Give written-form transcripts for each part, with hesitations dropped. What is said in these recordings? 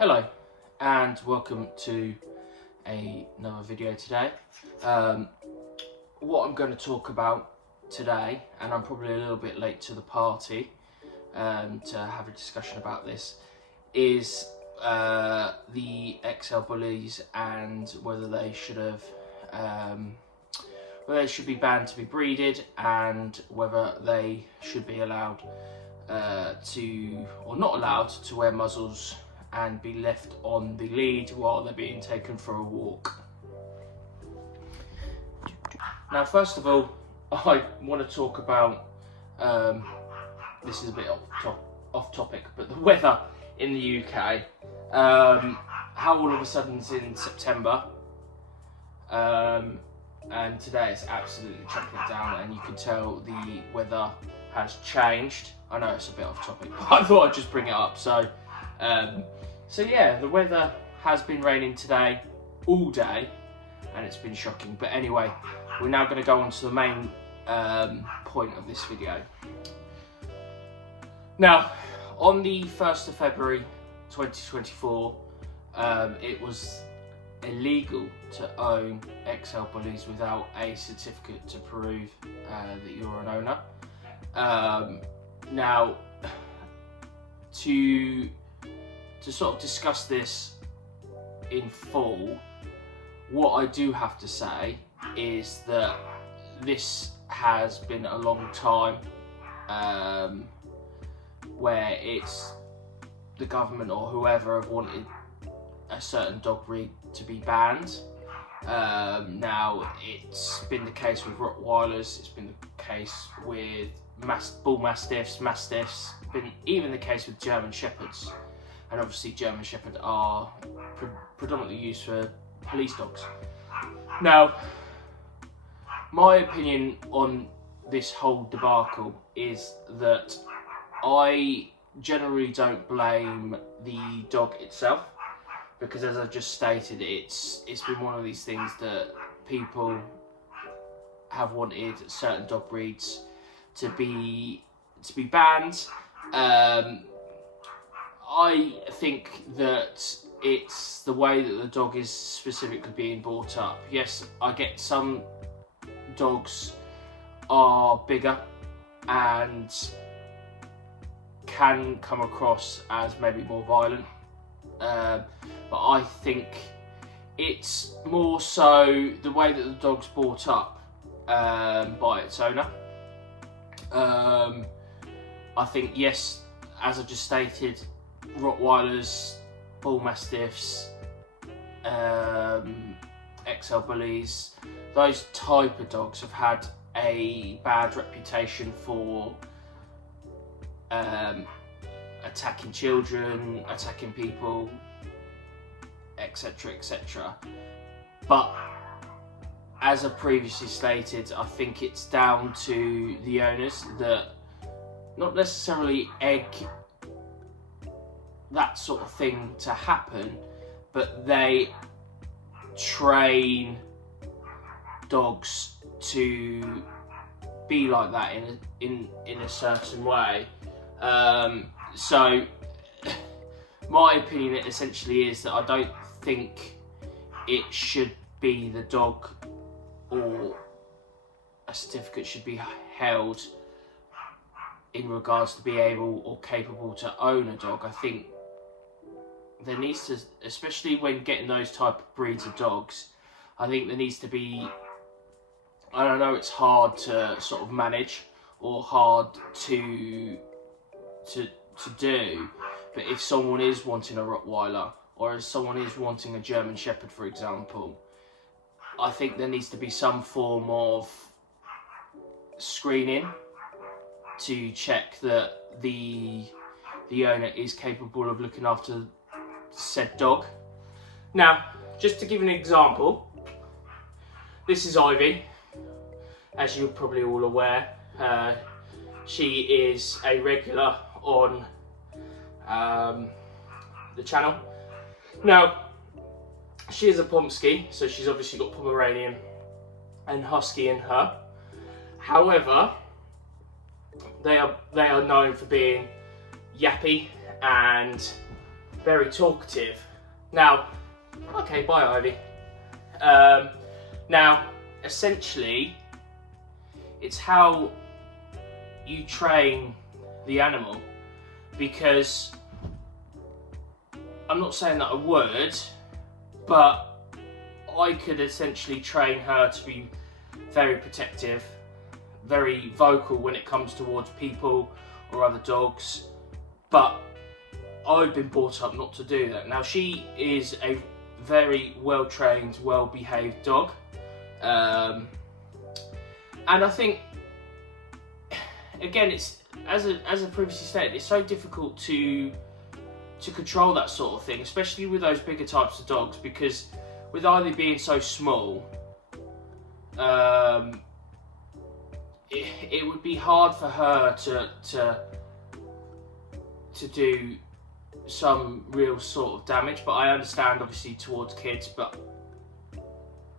Hello and welcome to another video today. What I'm going to talk about today, and I'm probably a little bit late to the party to have a discussion about this, is the XL bullies and whether they should be banned to be breeded, and whether they should be allowed or not allowed to wear muzzles and be left on the lead while they're being taken for a walk. Now, first of all, I want to talk about, this is a bit off topic, but the weather in the UK. How all of a sudden it's in September, and today it's absolutely chucking it down, and you can tell the weather has changed. I know it's a bit off topic, but I thought I'd just bring it up. So yeah, the weather has been raining today all day, and it's been shocking. But anyway, we're now going to go on to the main point of this video. Now, on the 1st of February 2024, it was illegal to own XL bullies without a certificate to prove that you're an owner. Now, to sort of discuss this in full, what I do have to say is that this has been a long time where it's the government or whoever have wanted a certain dog breed to be banned. Now, it's been the case with Rottweilers, it's been the case with bull mastiffs, been even the case with German Shepherds. And obviously German Shepherds are predominantly used for police dogs. Now, my opinion on this whole debacle is that I generally don't blame the dog itself, because as I've just stated, it's been one of these things that people have wanted certain dog breeds to be banned. I think that it's the way that the dog is specifically being brought up. Yes, I get some dogs are bigger and can come across as maybe more violent, but I think it's more so the way that the dog's brought up by its owner. I think, yes, as I just stated, Rottweilers, bull mastiffs, XL bullies, those type of dogs have had a bad reputation for attacking children, attacking people, etc, etc. But as I previously stated, I think it's down to the owners that not necessarily egg that sort of thing to happen, but they train dogs to be like that in a certain way. So my opinion essentially is that I don't think it should be the dog, or a certificate should be held in regards to be able or capable to own a dog. I think there needs to, especially when getting those type of breeds of dogs, I think there needs to be, I don't know, it's hard to sort of manage or hard to do, but if someone is wanting a Rottweiler, or if someone is wanting a German Shepherd, for example, I think there needs to be some form of screening to check that the owner is capable of looking after said dog. Now, just to give an example, this is Ivy, as you're probably all aware. She is a regular on the channel. Now, she is a Pomsky, so she's obviously got Pomeranian and Husky in her. However, they are known for being yappy and very talkative. Now, okay, bye Ivy. Now, essentially, it's how you train the animal, because I'm not saying that I would, but I could essentially train her to be very protective, very vocal when it comes towards people or other dogs, but I've been brought up not to do that. Now, she is a very well-trained, well-behaved dog, and I think, again, it's as I previously stated, it's so difficult to control that sort of thing, especially with those bigger types of dogs, because with Ivy being so small, it would be hard for her to do some real sort of damage. But I understand, obviously, towards kids, but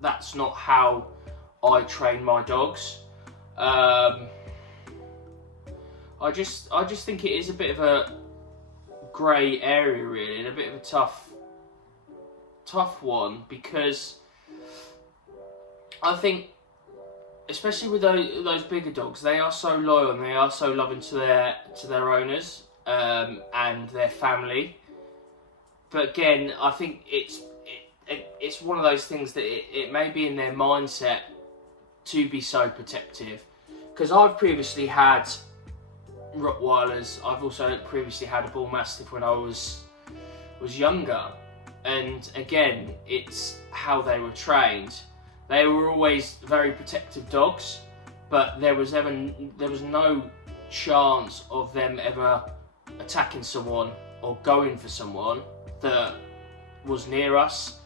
that's not how I train my dogs. I just think it is a bit of a grey area, really, and a bit of a tough one, because I think, especially with those bigger dogs, they are so loyal and they are so loving to their owners and their family. But again, I think it's one of those things that it may be in their mindset to be so protective, because I've previously had Rottweilers. I've also previously had a Bull Mastiff when I was younger, and again, it's how they were trained. They were always very protective dogs, but there was no chance of them ever attacking someone or going for someone that was near us.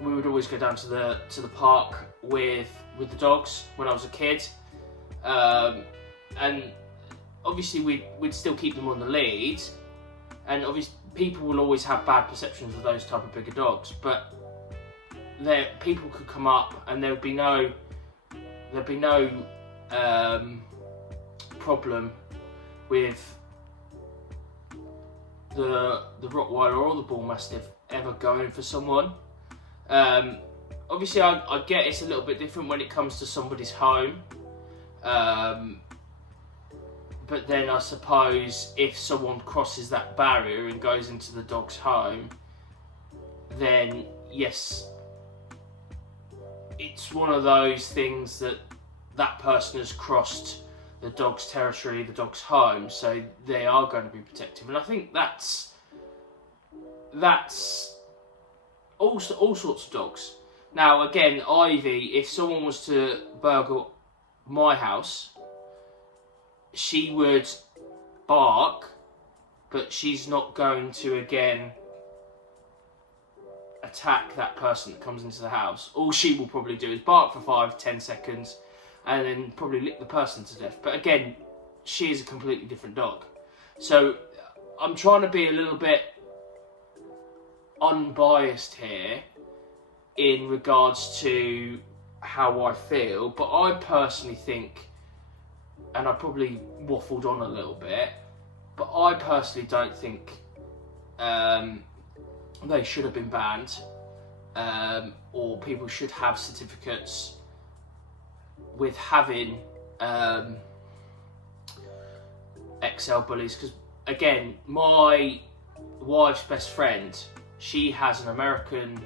We would always go down to the park with the dogs when I was a kid, and obviously we'd still keep them on the lead, and obviously people will always have bad perceptions of those type of bigger dogs, but people could come up and there'd be no problem with the Rottweiler or the Bull Mastiff ever going for someone. Obviously, I get it's a little bit different when it comes to somebody's home, but then I suppose if someone crosses that barrier and goes into the dog's home, then yes, it's one of those things that person has crossed the dog's territory, the dog's home, so they are going to be protective. And I think that's all sorts of dogs. Now, again, Ivy, if someone was to burgle my house, she would bark, but she's not going to, again, attack that person that comes into the house. All she will probably do is bark for 5-10 seconds and then probably lick the person to death. But again, she is a completely different dog. So I'm trying to be a little bit unbiased here in regards to how I feel, but I personally think, and I probably waffled on a little bit, but I personally don't think they should have been banned, or people should have certificates with having XL bullies, because again, my wife's best friend, she has an American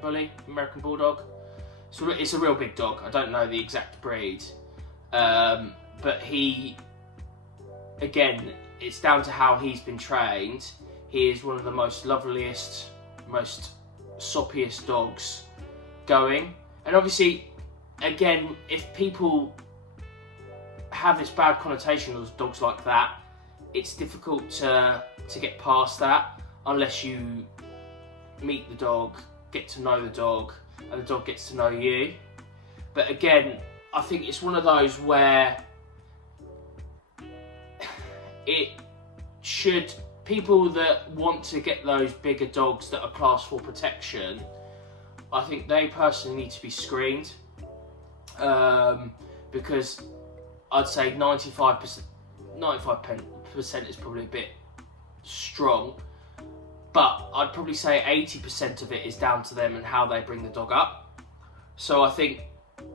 bully, American bulldog. So it's a real big dog. I don't know the exact breed, but he, again, it's down to how he's been trained. He is one of the most loveliest, most soppiest dogs going. And obviously, again, if people have this bad connotation of dogs like that, it's difficult to get past that unless you meet the dog, get to know the dog, and the dog gets to know you. But again, I think it's one of those where people that want to get those bigger dogs that are classed for protection, I think they personally need to be screened, because I'd say 95% is probably a bit strong, but I'd probably say 80% of it is down to them and how they bring the dog up. So I think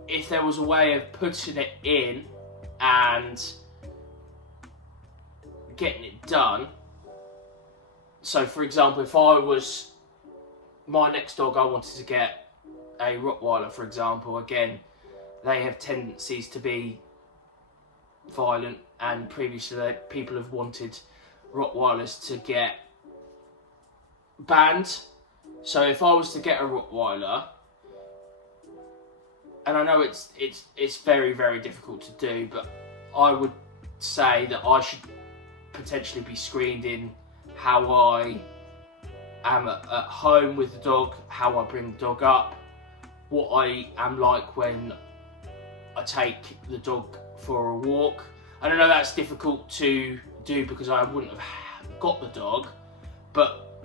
if there was a way of putting it in and getting it done, so for example, if I was, my next dog, I wanted to get a Rottweiler, for example, again, they have tendencies to be violent, and previously people have wanted Rottweilers to get banned. So if I was to get a Rottweiler, and I know it's very, very difficult to do, but I would say that I should potentially be screened in how I am at home with the dog, how I bring the dog up, what I am like when I take the dog for a walk. I don't know, that's difficult to do because I wouldn't have got the dog, but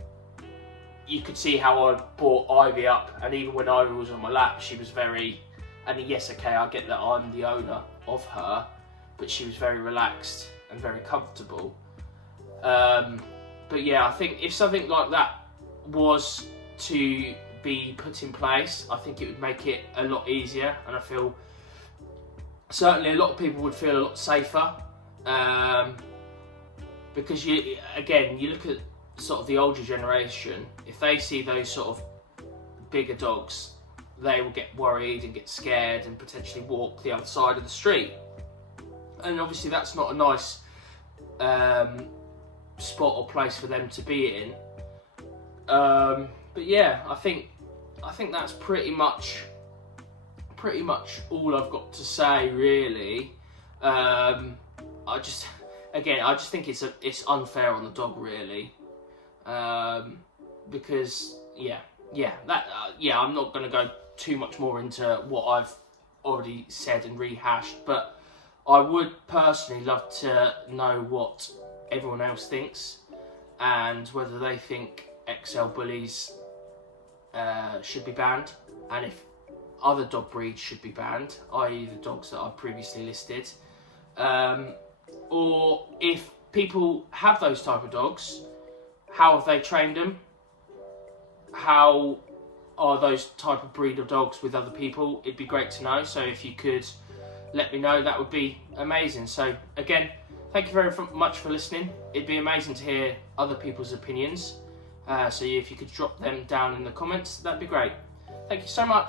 you could see how I brought Ivy up, and even when Ivy was on my lap, she was very, and yes, okay, I get that I'm the owner of her, but she was very relaxed and very comfortable. But yeah, I think if something like that was to be put in place, I think it would make it a lot easier, and I feel certainly a lot of people would feel a lot safer, because you look at sort of the older generation, if they see those sort of bigger dogs, they will get worried and get scared and potentially walk the other side of the street, and obviously that's not a nice spot or place for them to be in. But yeah, I think that's pretty much all I've got to say, really. I just think it's unfair on the dog, really, because I'm not going to go too much more into what I've already said and rehashed, but I would personally love to know what everyone else thinks, and whether they think XL bullies should be banned, and if other dog breeds should be banned, i.e. the dogs that I've previously listed, or if people have those type of dogs, how have they trained them? How are those type of breed of dogs with other people? It'd be great to know, so if you could let me know, that would be amazing. So again, thank you very much for listening. It'd be amazing to hear other people's opinions, so if you could drop them down in the comments, that'd be great. Thank you so much.